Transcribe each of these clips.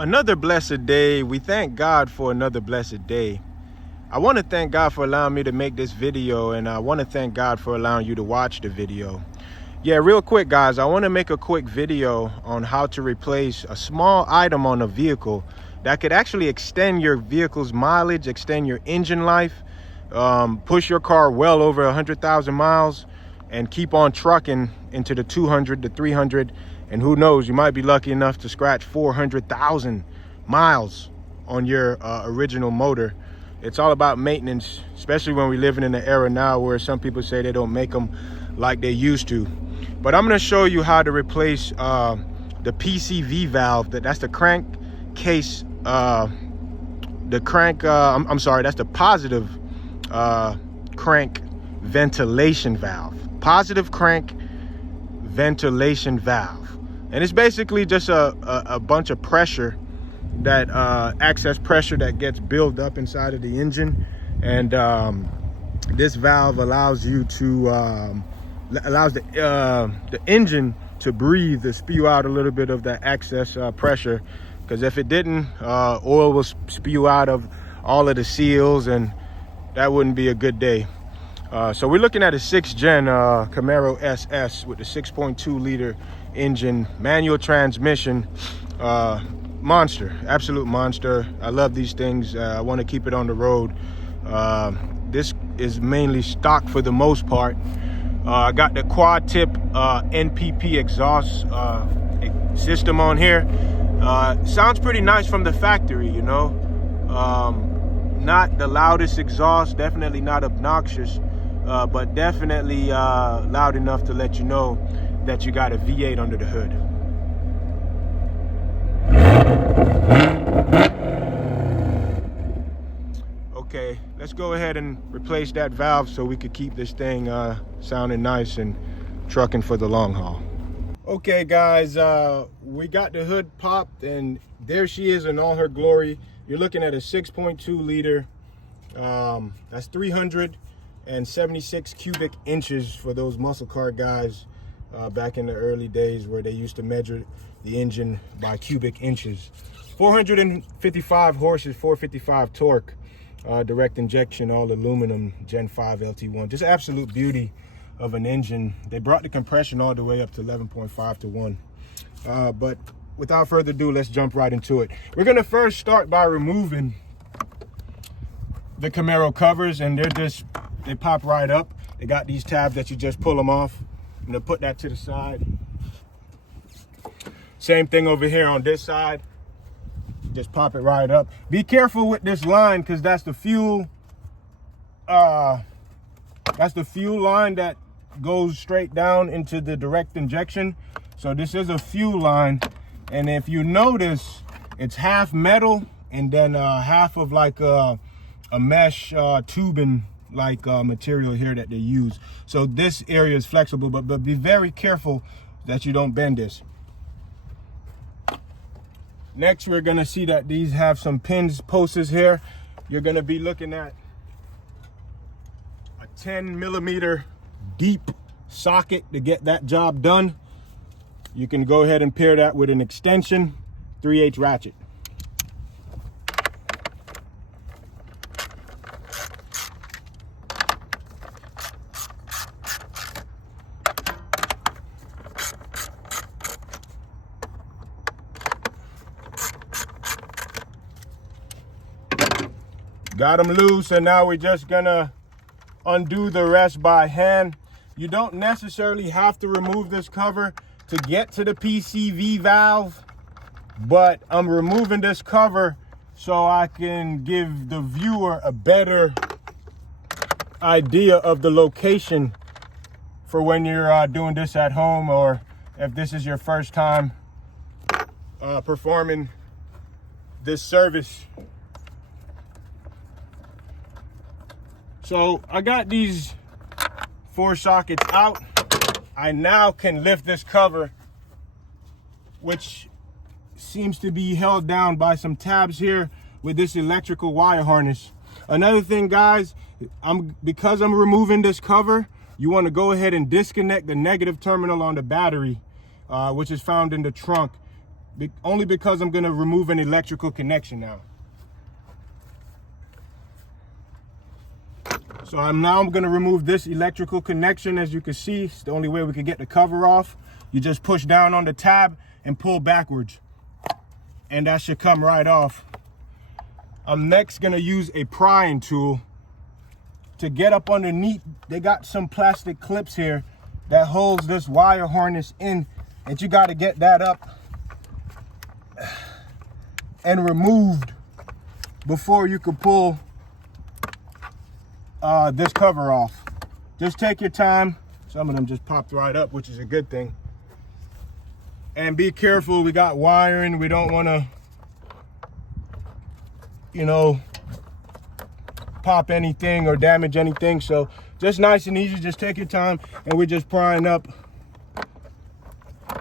Another blessed day. We thank God for another blessed day. I want to thank God for allowing me to make this video, and I want to thank God for allowing you to watch the video. Yeah, real quick, guys, I want to make a quick video on how to replace a small item on a vehicle that could actually extend your vehicle's mileage, extend your engine life, push your car well over 100,000 miles, and keep on trucking into the 200 to 300. And who knows, you might be lucky enough to scratch 400,000 miles on your original motor. It's all about maintenance, especially when we're living in an era now where some people say they don't make them like they used to. But I'm going to show you how to replace the PCV valve. That's the crankcase, that's the positive crank ventilation valve. Positive crank ventilation valve. And it's basically just a bunch of pressure, that excess pressure that gets built up inside of the engine. And this valve allows you to allows the engine to breathe, to spew out a little bit of that excess pressure, because if it didn't, oil will spew out of all of the seals, and that wouldn't be a good day. So we're looking at a 6th gen Camaro SS with the 6.2 liter engine, manual transmission, monster, absolute monster. I love these things. I want to keep it on the road. This is mainly stock for the most part. I got the quad tip NPP exhaust system on here. Sounds pretty nice from the factory, you know. Not the loudest exhaust, definitely not obnoxious, but definitely loud enough to let you know that you got a V8 under the hood. Okay, let's go ahead and replace that valve so we could keep this thing sounding nice and trucking for the long haul. Okay, guys, we got the hood popped, and there she is in all her glory. You're looking at a 6.2 liter. That's 376 cubic inches for those muscle car guys back in the early days where they used to measure the engine by cubic inches. 455 horses, 455 torque, direct injection, all aluminum, Gen 5 LT1. Just absolute beauty of an engine. They brought the compression all the way up to 11.5 to 1. But without further ado, let's jump right into it. We're gonna first start by removing the Camaro covers, and they pop right up. They got these tabs that you just pull them off. I'm gonna put that to the side. Same thing over here on this side. Just pop it right up. Be careful with this line, because that's the fuel. That's the fuel line that goes straight down into the direct injection. So this is a fuel line, and if you notice, it's half metal and then half of like a mesh tubing like material here that they use. So this area is flexible, but be very careful that you don't bend this. Next, we're gonna see that these have some pins posted here. You're gonna be looking at a 10 millimeter deep socket to get that job done. You can go ahead and pair that with an extension 3/8 ratchet. Got them loose, and now we're just gonna undo the rest by hand. You don't necessarily have to remove this cover to get to the PCV valve, but I'm removing this cover so I can give the viewer a better idea of the location for when you're doing this at home, or if this is your first time performing this service. So I got these 4 sockets out. I now can lift this cover, which seems to be held down by some tabs here with this electrical wire harness. Another thing, guys, because I'm removing this cover, you want to go ahead and disconnect the negative terminal on the battery, which is found in the trunk. only because I'm gonna remove an electrical connection now. So I'm gonna remove this electrical connection. As you can see, it's the only way we can get the cover off. You just push down on the tab and pull backwards, and that should come right off. I'm next gonna use a prying tool to get up underneath. They got some plastic clips here that holds this wire harness in, and you gotta get that up and removed before you can pull this cover off. Just take your time. Some of them just popped right up, which is a good thing. And be careful, we got wiring. We don't want to, you know, pop anything or damage anything. So just nice and easy, just take your time. And we're just prying up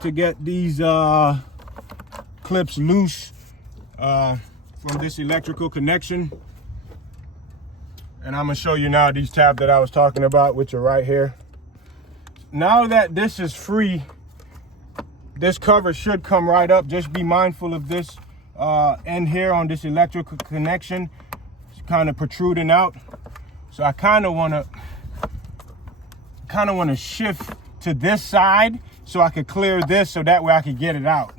to get these clips loose from this electrical connection. And I'm gonna show you now these tabs that I was talking about, which are right here. Now that this is free, this cover should come right up. Just be mindful of this end here on this electrical connection. It's kind of protruding out. So I kind of want to shift to this side so I could clear this, so that way I could get it out.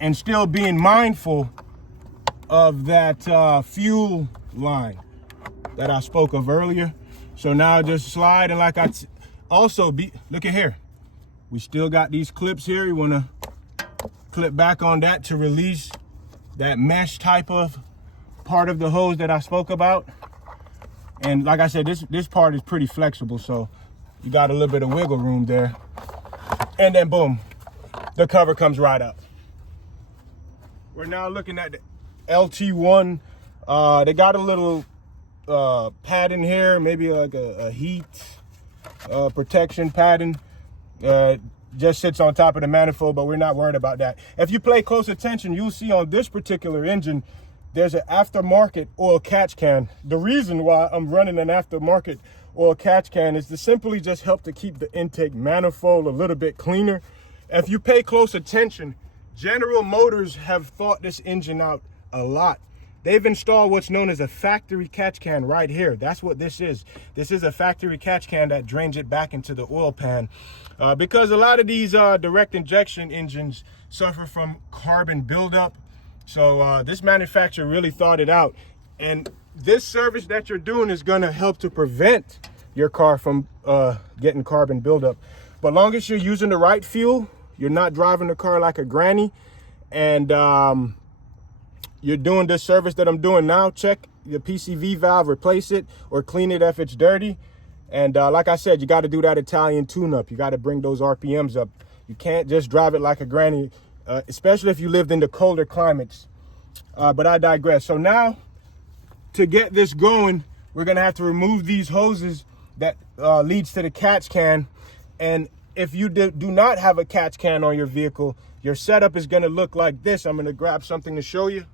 And still being mindful of that fuel line that I spoke of earlier. So now just slide, and like look at here. We still got these clips here. You want to clip back on that to release that mesh type of part of the hose that I spoke about. And like I said, this part is pretty flexible, so you got a little bit of wiggle room there. And then boom, the cover comes right up. We're now looking at the LT1. They got a little pad in here, maybe like a heat protection padding. Just sits on top of the manifold, but we're not worried about that. If you pay close attention, you'll see on this particular engine, there's an aftermarket oil catch can. The reason why I'm running an aftermarket oil catch can is to simply just help to keep the intake manifold a little bit cleaner. If you pay close attention, General Motors have thought this engine out a lot. They've installed what's known as a factory catch can right here. That's what this is. This is a factory catch can that drains it back into the oil pan. Because a lot of these direct injection engines suffer from carbon buildup. So this manufacturer really thought it out. And this service that you're doing is gonna help to prevent your car from getting carbon buildup. But long as you're using the right fuel, you're not driving the car like a granny, and you're doing this service that I'm doing now, check the PCV valve, replace it or clean it if it's dirty. And like I said, you got to do that Italian tune-up. You got to bring those RPMs up. You can't just drive it like a granny, especially if you lived in the colder climates. But I digress. So now, to get this going, we're going to have to remove these hoses that leads to the catch can. And if you do not have a catch can on your vehicle, your setup is going to look like this. I'm going to grab something to show you.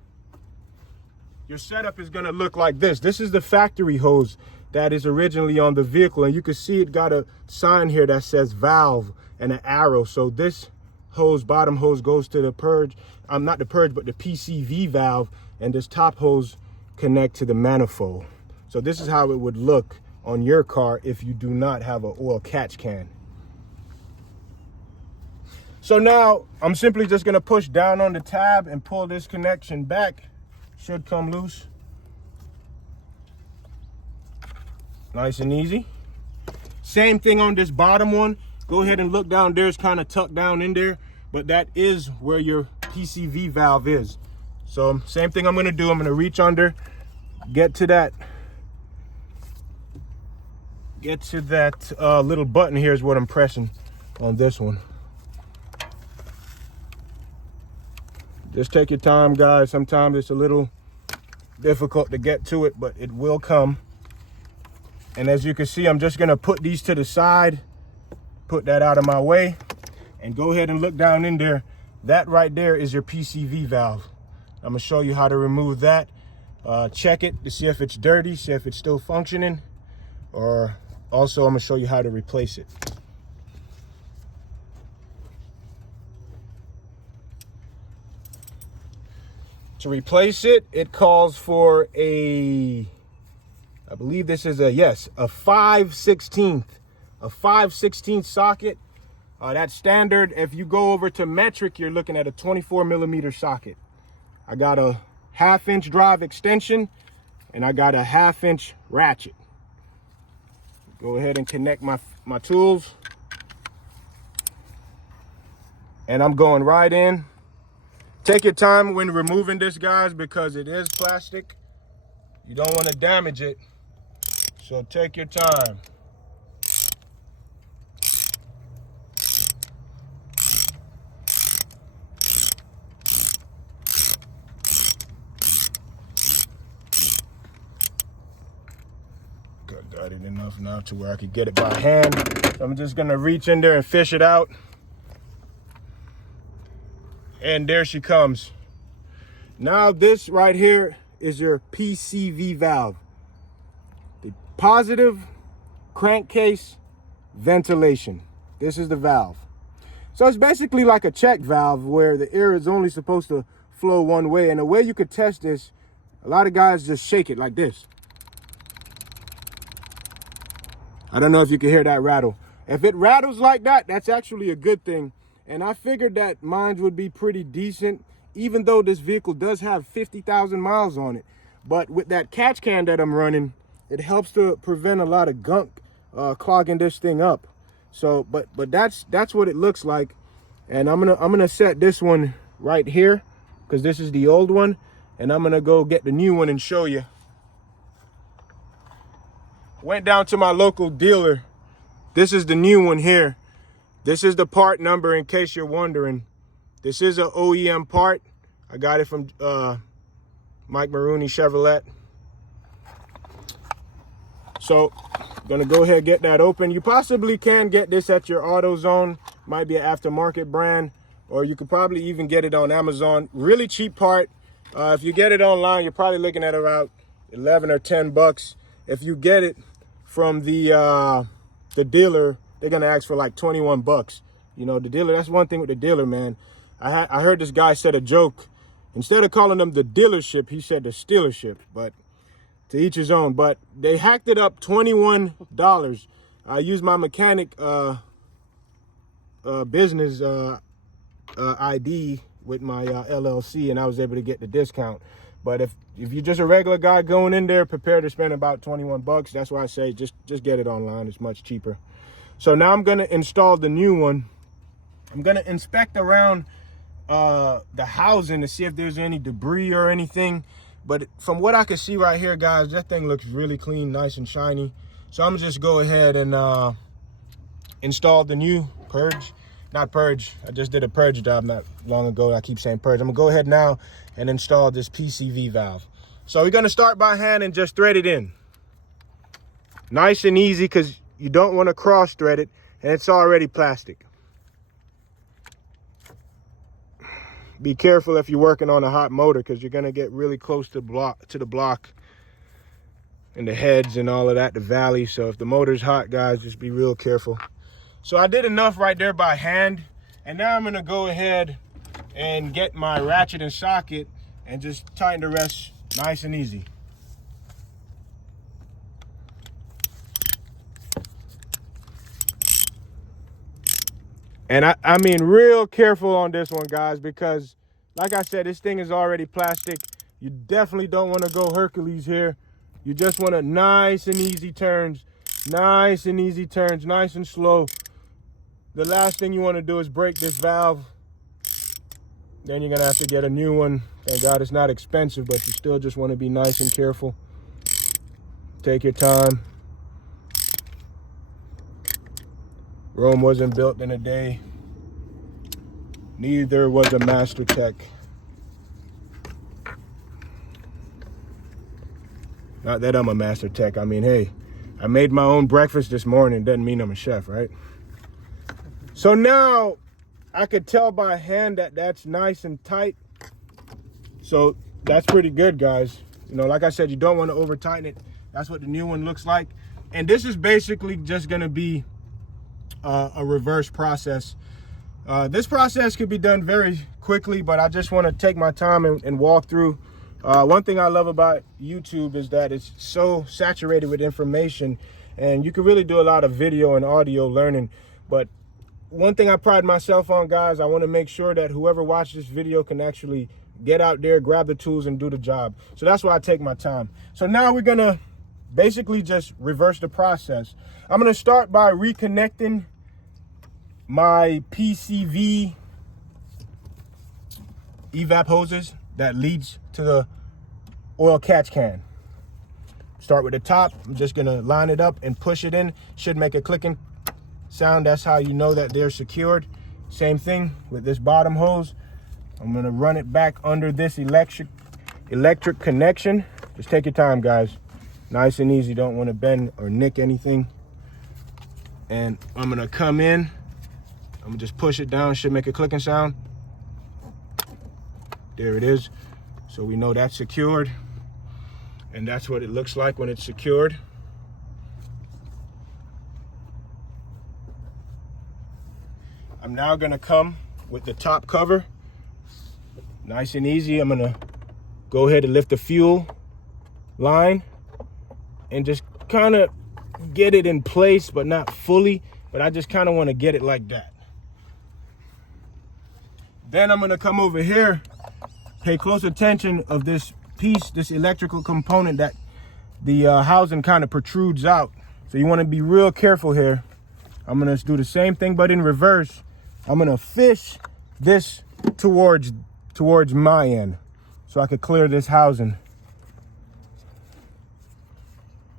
Your setup is going to look like this. This is the factory hose that is originally on the vehicle, and you can see it got a sign here that says valve and an arrow. So this hose, bottom hose, goes to the purge. Not the purge, but the PCV valve, and this top hose connect to the manifold. So this is how it would look on your car if you do not have an oil catch can. So now I'm simply just going to push down on the tab and pull this connection back. Should come loose. Nice and easy. Same thing on this bottom one. Go ahead and look down there. It's kind of tucked down in there, but that is where your PCV valve is. So same thing I'm going to do. I'm going to reach under, get to that little button here is what I'm pressing on this one. Just take your time, guys. Sometimes it's a little difficult to get to it, but it will come. And as you can see, I'm just gonna put these to the side, put that out of my way, and go ahead and look down in there. That right there is your PCV valve. I'm gonna show you how to remove that. Check it to see if it's dirty, see if it's still functioning, or also I'm gonna show you how to replace it. To replace it, it calls for I believe this is a 5/16 socket. That's standard. If you go over to metric, you're looking at a 24 millimeter socket. I got a 1/2 inch drive extension and I got a 1/2 inch ratchet. Go ahead and connect my tools. And I'm going right in. Take your time when removing this, guys, because it is plastic. You don't want to damage it. So take your time. Got it enough now to where I could get it by hand. So I'm just gonna reach in there and fish it out. And there she comes. Now this right here is your PCV valve. The positive crankcase ventilation. This is the valve. So it's basically like a check valve where the air is only supposed to flow one way. And the way you could test this, a lot of guys just shake it like this. I don't know if you can hear that rattle. If it rattles like that, that's actually a good thing. And I figured that mine would be pretty decent, even though this vehicle does have 50,000 miles on it. But with that catch can that I'm running, it helps to prevent a lot of gunk clogging this thing up. So, but that's what it looks like. And I'm gonna set this one right here because this is the old one, and I'm gonna go get the new one and show you. Went down to my local dealer. This is the new one here. This is the part number in case you're wondering. This is an OEM part. I got it from Mike Maroney Chevrolet. So I'm gonna go ahead and get that open. You possibly can get this at your AutoZone. Might be an aftermarket brand, or you could probably even get it on Amazon. Really cheap part. If you get it online, you're probably looking at around 11 or 10 bucks. If you get it from the dealer, they're gonna ask for like 21 bucks. You know, the dealer, that's one thing with the dealer, man. I heard this guy said a joke. Instead of calling them the dealership, he said the stealership, but to each his own. But they hacked it up $21. I used my mechanic business ID with my LLC, and I was able to get the discount. But if you're just a regular guy going in there, prepare to spend about 21 bucks. That's why I say just get it online. It's much cheaper. So now I'm gonna install the new one. I'm gonna inspect around the housing to see if there's any debris or anything. But from what I can see right here, guys, that thing looks really clean, nice and shiny. So I'm gonna just go ahead and install the new not purge. I just did a purge job not long ago. I keep saying purge. I'm gonna go ahead now and install this PCV valve. So we're gonna start by hand and just thread it in. Nice and easy, because you don't want to cross thread it, and it's already plastic. Be careful if you're working on a hot motor, because you're gonna get really close to the block and the heads and all of that, the valley. So if the motor's hot, guys, just be real careful. So I did enough right there by hand, and now I'm gonna go ahead and get my ratchet and socket and just tighten the rest nice and easy. And I mean real careful on this one, guys, because like I said, this thing is already plastic. You definitely don't want to go Hercules here. You just want a nice and easy turns, nice and easy turns, nice and slow. The last thing you want to do is break this valve. Then you're gonna have to get a new one. Thank God it's not expensive, but you still just want to be nice and careful. Take your time. Rome wasn't built in a day. Neither was a master tech. Not that I'm a master tech. I mean, hey, I made my own breakfast this morning. Doesn't mean I'm a chef, right? So now I could tell by hand that that's nice and tight. So that's pretty good, guys. You know, like I said, you don't want to over tighten it. That's what the new one looks like. And this is basically just gonna be a reverse process. This process could be done very quickly, but I just want to take my time and walk through. One thing I love about YouTube is that it's so saturated with information, and you can really do a lot of video and audio learning. But one thing I pride myself on, guys, I want to make sure that whoever watches this video can actually get out there, grab the tools, and do the job. So that's why I take my time. So now we're going to basically just reverse the process. I'm going to start by reconnecting my PCV evap hoses that leads to the oil catch can. Start with the top. I'm just going to line it up and push it in. Should make a clicking sound. That's how you know that they're secured. Same thing with this bottom hose. I'm going to run it back under this electric connection. Just take your time, guys. Nice and easy. Don't want to bend or nick anything. And I'm going to come in. I'm going to just push it down. Should make a clicking sound. There it is. So we know that's secured. And that's what it looks like when it's secured. I'm now going to come with the top cover. Nice and easy. I'm going to go ahead and lift the fuel line and just kind of get it in place, but not fully. But I just kind of want to get it like that. Then I'm going to come over here, pay close attention of this piece, this electrical component that the housing kind of protrudes out. So you want to be real careful here. I'm going to do the same thing, but in reverse. I'm going to fish this towards my end so I could clear this housing.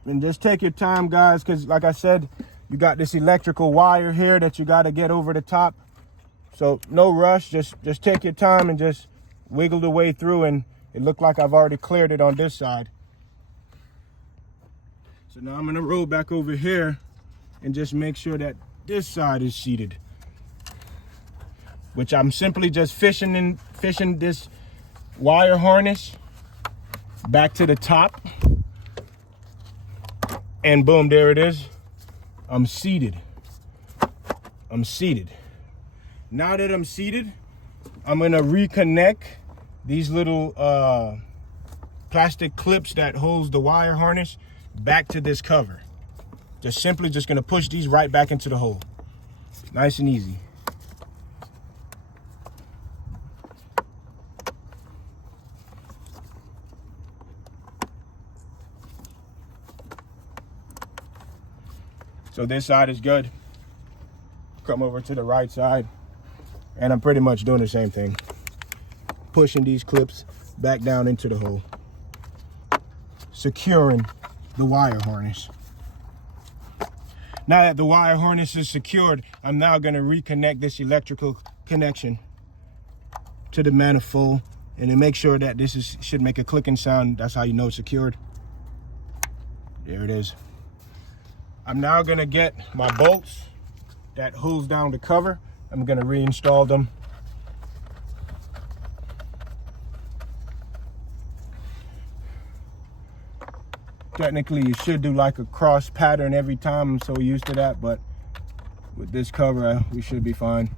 And just take your time, guys, because like I said, you got this electrical wire here that you got to get over the top. So no rush, just take your time and just wiggle the way through, and it looked like I've already cleared it on this side. So now I'm going to roll back over here and just make sure that this side is seated, which I'm simply just fishing this wire harness back to the top, and boom, there it is. I'm seated. Now that I'm seated, I'm gonna reconnect these little plastic clips that holds the wire harness back to this cover. Just gonna push these right back into the hole. Nice and easy. So this side is good. Come over to the right side, and I'm pretty much doing the same thing. Pushing these clips back down into the hole. Securing the wire harness. Now that the wire harness is secured, I'm now going to reconnect this electrical connection to the manifold, and then make sure that this should make a clicking sound. That's how you know it's secured. There it is. I'm now going to get my bolts that holds down the cover. I'm going to reinstall them. Technically, you should do like a cross pattern every time. I'm so used to that, but with this cover, we should be fine.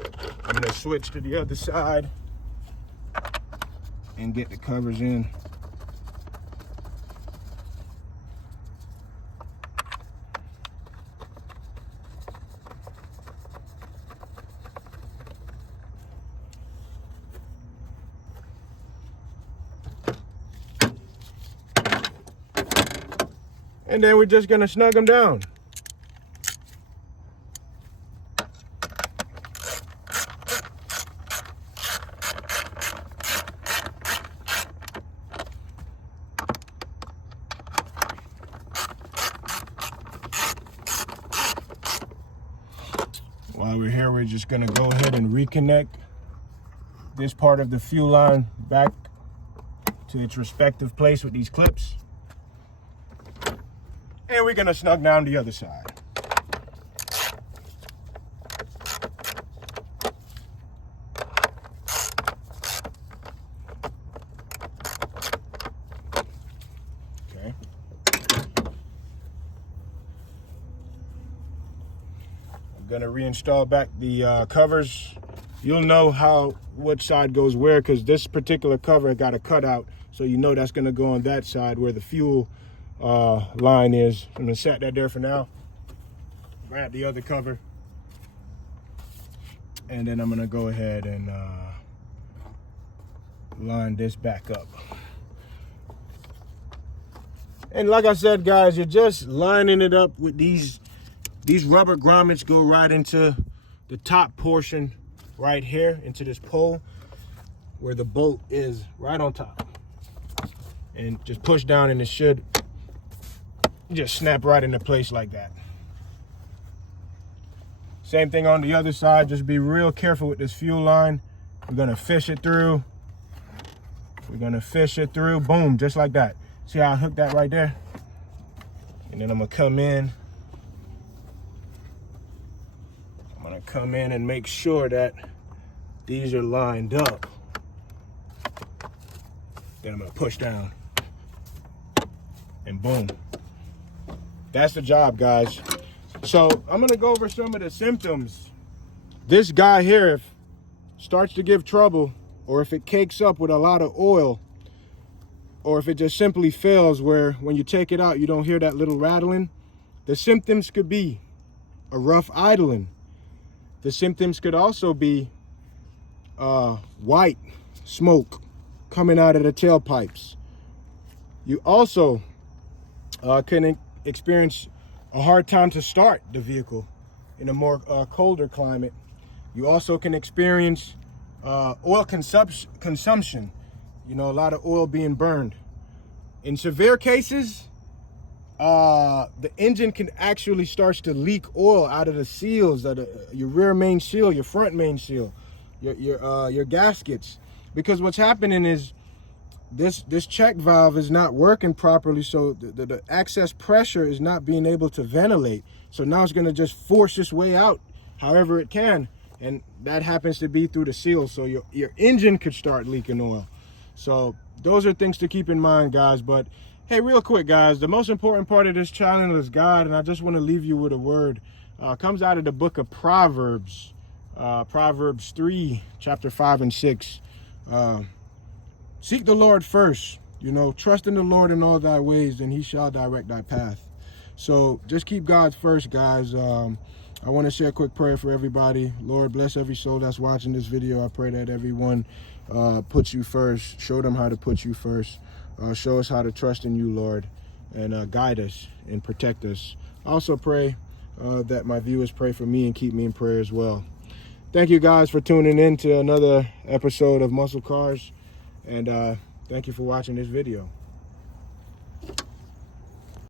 I'm going to switch to the other side and get the covers in. And then we're just gonna snug them down. While we're here, we're just gonna go ahead and reconnect this part of the fuel line back to its respective place with these clips. And we're gonna snug down the other side. Okay. gonna reinstall back the covers. You'll know what side goes where, because this particular cover got a cutout, so you know that's gonna go on that side where the fuel line is. I'm gonna set that there for now. Grab the other cover, and then I'm gonna go ahead and line this back up. And like I said, guys, you're just lining it up with these rubber grommets. Go right into the top portion right here, into this pole where the bolt is, right on top, and just push down and it should just snap right into place like that. Same thing on the other side. Just be real careful with this fuel line. We're gonna fish it through. We're gonna fish it through. Boom, just like that. See how I hooked that right there? And then I'm gonna come in. I'm gonna come in and make sure that these are lined up. Then I'm gonna push down. And boom. That's the job, guys. So I'm gonna go over some of the symptoms. This guy here, if starts to give trouble, or if it cakes up with a lot of oil, or if it just simply fails where when you take it out you don't hear that little rattling, the symptoms could be a rough idling. The symptoms could also be white smoke coming out of the tailpipes. You also can experience a hard time to start the vehicle in a more colder climate. You also can experience oil consumption, you know, a lot of oil being burned. In severe cases, the engine can actually start to leak oil out of the seals, of your rear main seal, your front main seal, your gaskets, because what's happening is this check valve is not working properly, so the excess pressure is not being able to ventilate. So now it's going to just force its way out however it can, and that happens to be through the seal. So your engine could start leaking oil. So those are things to keep in mind, guys. But hey, real quick, guys, the most important part of this channel is God, and I just want to leave you with a word. Comes out of the book of Proverbs, Proverbs 3, chapter 5 and 6. Seek the Lord first, you know, trust in the Lord in all thy ways, and he shall direct thy path. So just keep God first, guys. I want to say a quick prayer for everybody. Lord, bless every soul that's watching this video. I pray that everyone puts you first. Show them how to put you first. Show us how to trust in you, Lord, and guide us and protect us. I also pray that my viewers pray for me and keep me in prayer as well. Thank you, guys, for tuning in to another episode of Muscle Cars. And thank you for watching this video.